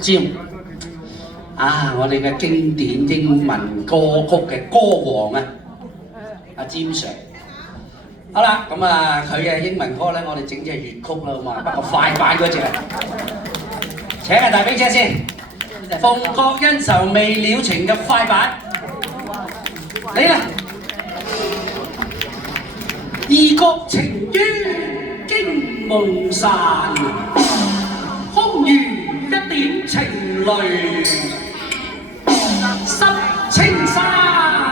尖啊！我哋嘅經典英文歌曲嘅歌王啊，阿詹 Sir。好啦，咁啊，佢嘅英文歌咧，我哋整隻粵曲啦，好嘛？不過快版嗰隻啊，請阿大兵姐先，鳳閣恩仇未了情嘅快版，嚟啦！異國情緣驚夢散，空餘一點情淚濕青衫啊！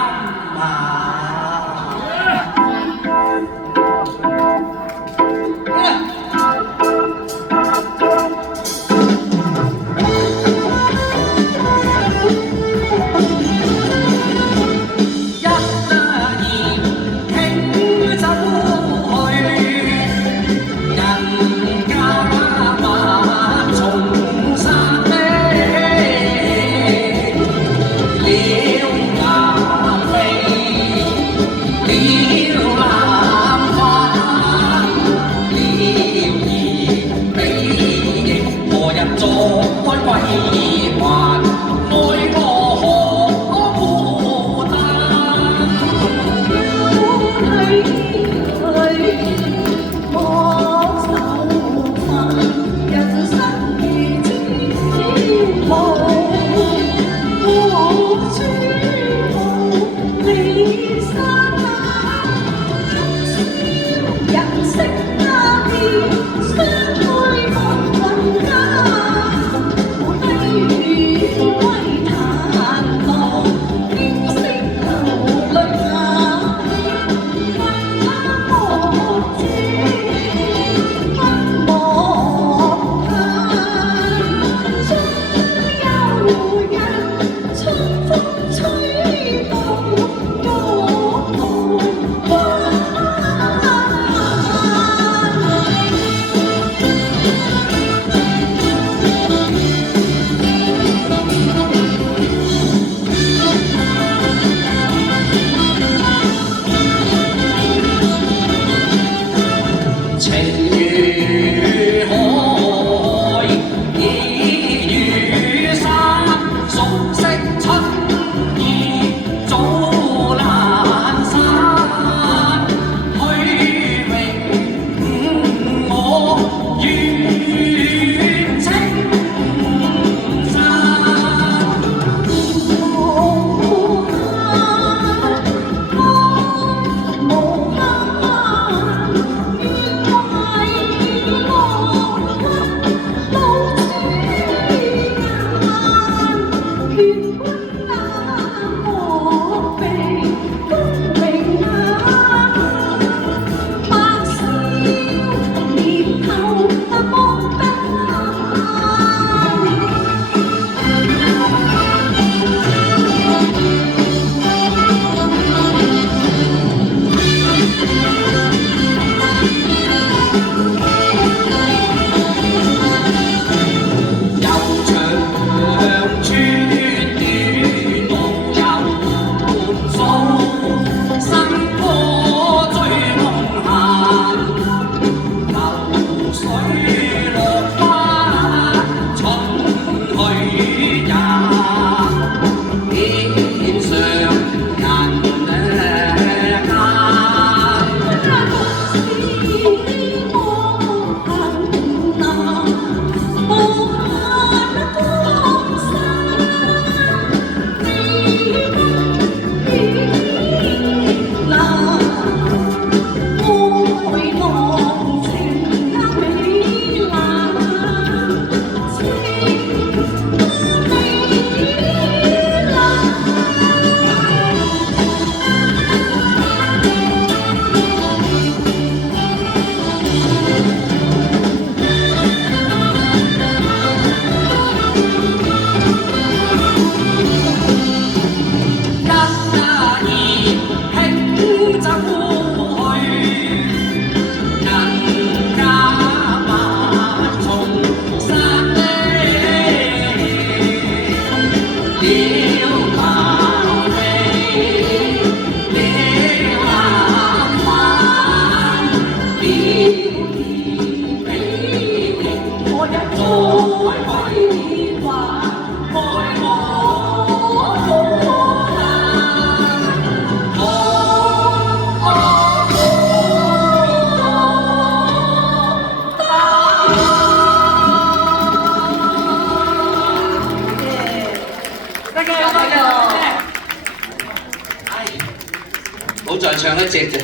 唱一隻啫，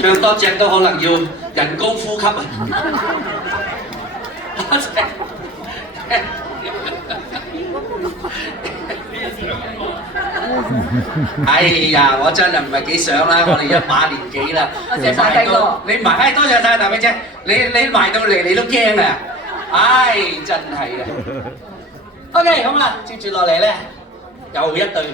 唱多隻都可能要人工呼吸啊！多謝。哎呀，我真係唔係幾想啦，我哋一把年紀啦，多謝晒輝哥，你埋，多謝晒大美姐，你埋到嚟你都驚啊！唉，真係啊。OK， 咁啦，接住落嚟咧，又一對。